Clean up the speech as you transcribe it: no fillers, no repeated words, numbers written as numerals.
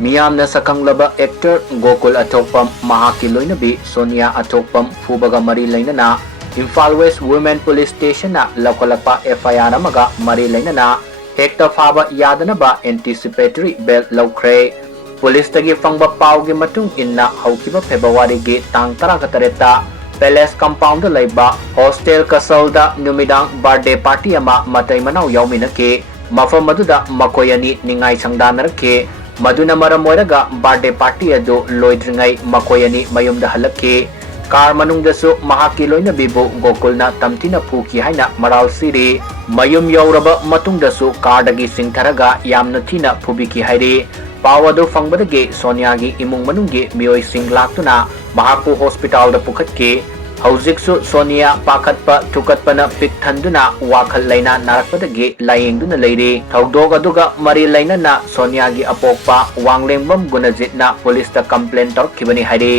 मियामना सकंगलबा एक्टर गोकुल अथोकपम महाकी लोइनबी सोनिया अथोकपम फुबगा मरी लैनना Imphal West women police station लौकलपा FIR अमगा मरी लैनना हेक्टर फाबा यादनबा एंटीसिपेटरी बेल लौख्रे पुलिस तगी फंगबा पावगी मतुंग इन्ना हौकिबा फेब्रुवारी गे तांग 17 पैलेस कंपाउंड लैबा हॉस्टेल कसौदा नुमिदांग बर्थडे पार्टी अमा मतै मनाव याउमिनके मफम मदुदा मकोय अनि निंगाई संगदानरके मदुना मरम ओइरगा बर्थडे पार्टी अदु लोइद्रिंगाई मकोय अनि मयुमदा हलके कार मनुंगदसु महाकी लोइनबीबु गोकुलना तमथिना फुकी हाइना मराल सिरी मयुम यौरबा मतुंगदसु कारदगी सिंथरगा यामना थिना फुबिकी हाइरी पावदु फंगबदगे सोनियागी इमुंग मनुंगी मियोय सिंग लाक्तुना महाकु हॉस्पिटल दा पुखतके हौजिकसु सोनिया पाखतपा थुकतपना पिक थंदुना वाखल लैना नारकपदगे लायेंगदुना लैरे थौदोग अदुगा मरी लैनना सोनियागी अपोकपा वांगलेंगबम गुनजितना पुलिस दा कंप्लेंट तौरखिबनी हाइरे